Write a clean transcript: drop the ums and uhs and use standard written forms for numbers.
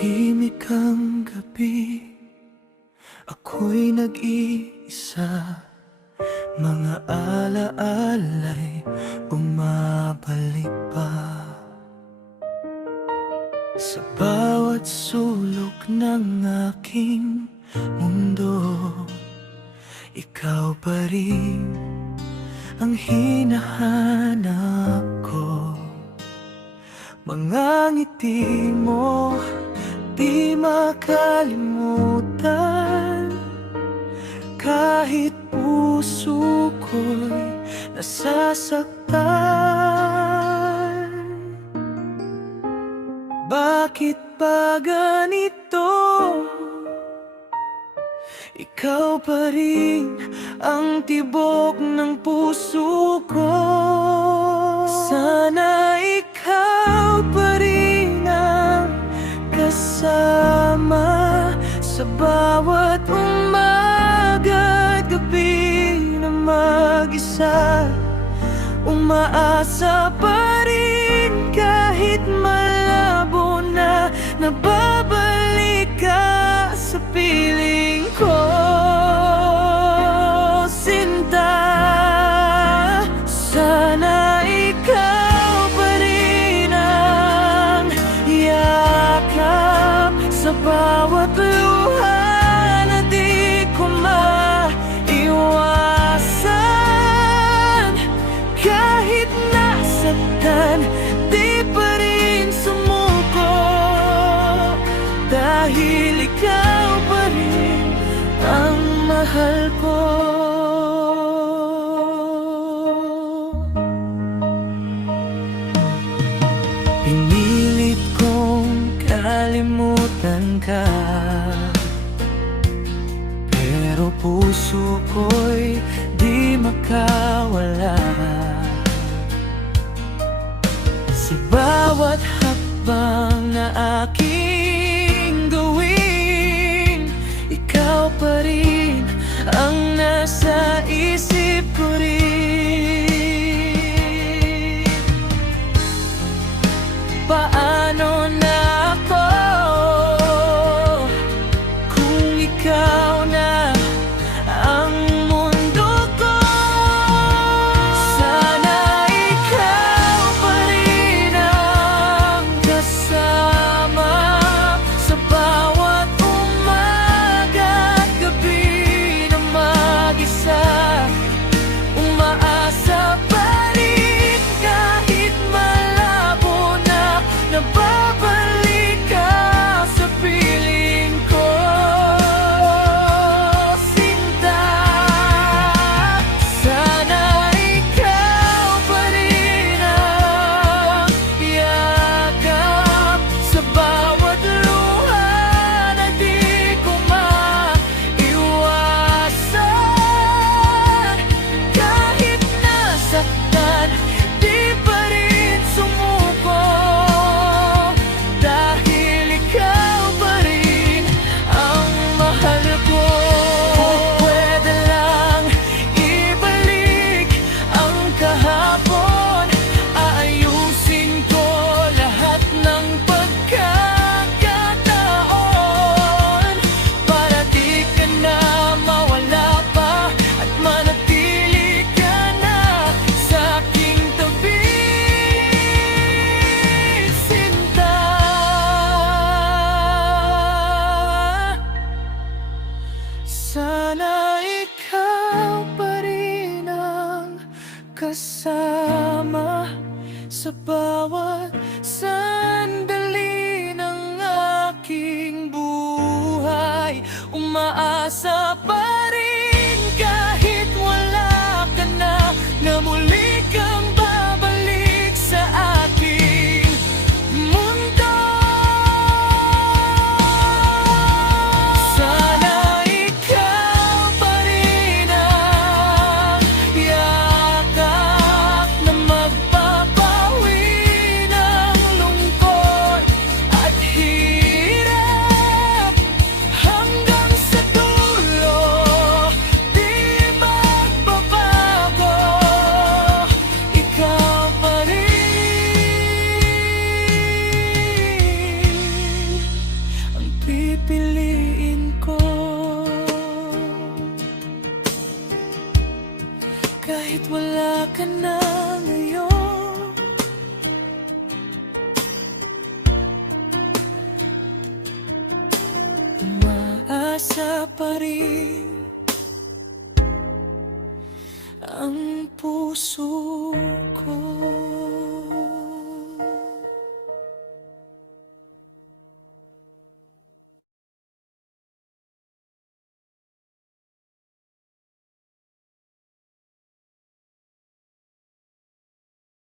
Tahimik ang gabi, ako'y nag-iisa. Mga alaala'y bumabalik pa. Sa bawat sulok ng aking mundo, ikaw pa rin ang hinahanap ko. Mga ngiti mo di makalimutan, kahit puso ko'y nasasaktan. Bakit ba ganito? Ikaw pa rin ang tibok ng puso ko. Sana ikaw pa rin ang kasama sa bawat umaga at gabi na mag-isa. Umaasa pa rin kahit malabo na nababalik ka sa piling ko. Sinta, sana ikaw pa rin ang yakap sa bawat luha na di ko maiwasan. Kahit nasaktan, di pa rin sumuko, dahil ikaw pa rin ang mahal ko. Pinilit kong kalimutan ka, pero puso ko'y di makawala. Sa bawat hakbang na aking gawin, ikaw pa rin ang nasa isip ko rin. Paano na ako kung ikaw na ang mundo ko? Sana ikaw pa rin ang kasama sa bawat umaga at gabi na mag-isa. Umaasa pa rin kahit malabo na nababalik ka sa piling ko. Sinta, sana ikaw pa rin ang yakap sa bawat luha na di ko maiwasan. Kahit nasaktan, di pa rin sumuko, dahil ikaw pa rin ang mahal ko. Kung pwede lang ibalik ang kahapon, aayusin ko lahat ng pagkakataon para di ka na mawala pa at manatili ka na sa aking tabi. Sinta, sana ikaw pa rin ang kasama sa bawat sandali ng aking buhay. Umaasa pa rin kahit wala ka na, na muli kang babalik sa aking mundo. Sana ikaw pa rin ang yakap na magpapawi ng lungkot at hirap hanggang sa dulo. pa rin ang puso ko.